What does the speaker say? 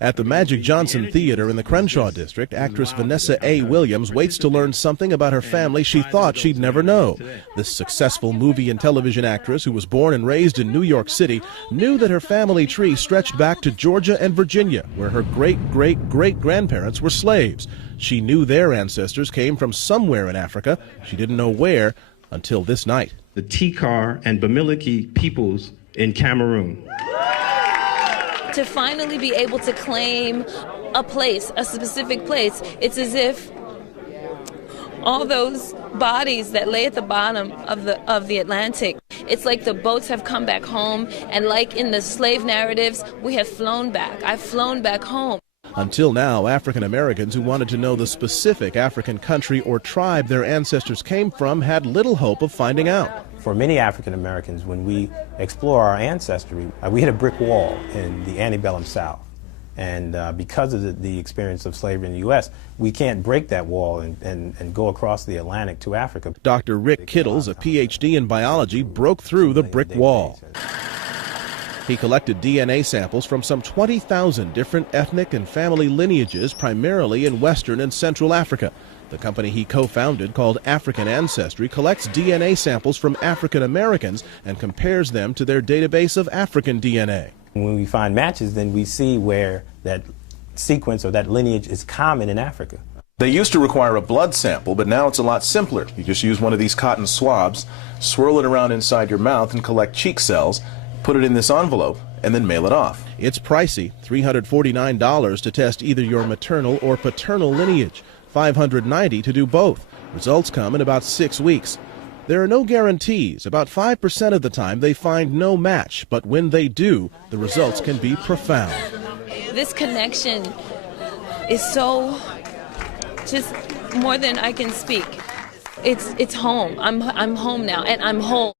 At the Magic Johnson Theater in the Crenshaw district, actress Vanessa Williams waits to learn something about her family she thought she'd never know. This successful movie and television actress, who was born and raised in New York City, knew that her family tree stretched back to Georgia and Virginia, where her great-great-great-grandparents were slaves. She knew their ancestors came from somewhere in Africa. She didn't know where until this night. The Tikar and Bamileke peoples in Cameroon. To finally be able to claim a place, a specific place, it's as if all those bodies that lay at the bottom of the Atlantic, it's like the boats have come back home, and like in the slave narratives, we have flown back. I've flown back home. Until now, African Americans who wanted to know the specific African country or tribe their ancestors came from had little hope of finding out. For many African Americans, when we explore our ancestry, we hit a brick wall in the antebellum South. And because of the experience of slavery in the U.S., we can't break that wall and go across the Atlantic to Africa. Dr. Rick Kittles, a Ph.D. in biology, broke through the brick wall. He collected DNA samples from some 20,000 different ethnic and family lineages, primarily in Western and Central Africa. The company he co-founded, called African Ancestry, collects DNA samples from African Americans and compares them to their database of African DNA. When we find matches, then we see where that sequence or that lineage is common in Africa. They used to require a blood sample, but now it's a lot simpler. You just use one of these cotton swabs, swirl it around inside your mouth and collect cheek cells, put it in this envelope, and then mail it off. It's pricey, $349 to test either your maternal or paternal lineage, $590 to do both. Results come in about 6 weeks. There are no guarantees. About 5% of the time they find no match, but when they do, the results can be profound. This connection is so, just more than I can speak. It's home. I'm home now, and I'm whole.